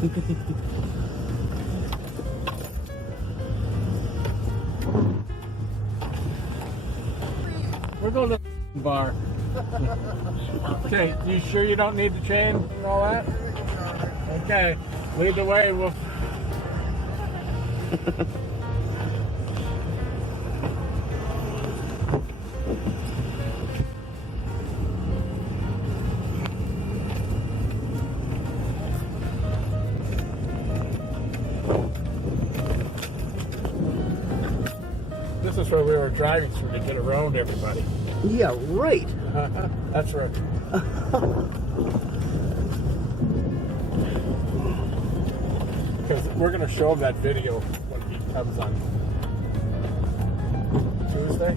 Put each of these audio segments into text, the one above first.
We're going to the bar. Okay, you sure you don't need the chain and all that? Okay, lead the way. We'll. This is where we were driving through to get around everybody. Yeah, right. That's right. Because we're going to show him that video when he comes on Tuesday.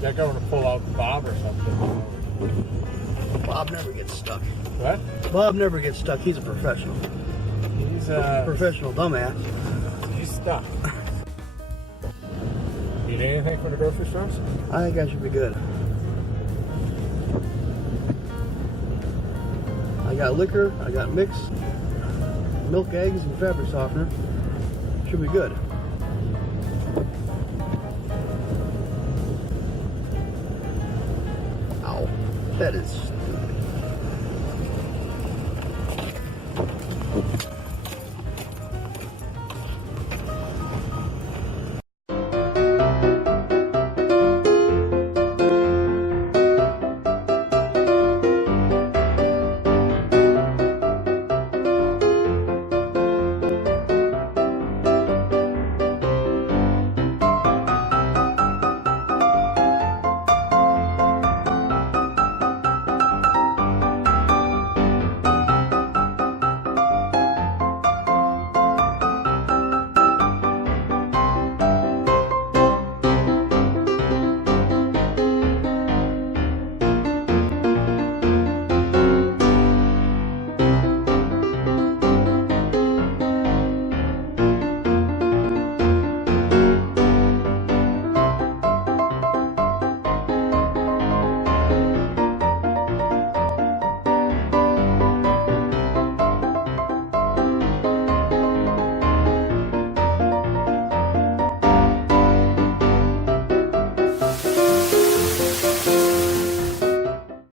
They're going to pull out Bob or something. Bob never gets stuck. What? Bob never gets stuck. He's a professional. He's a professional dumbass. He's stuck. Need anything from the grocery stores? I think I should be good. I got liquor, I got mix, milk, eggs, and fabric softener. Should be good. Ow. That is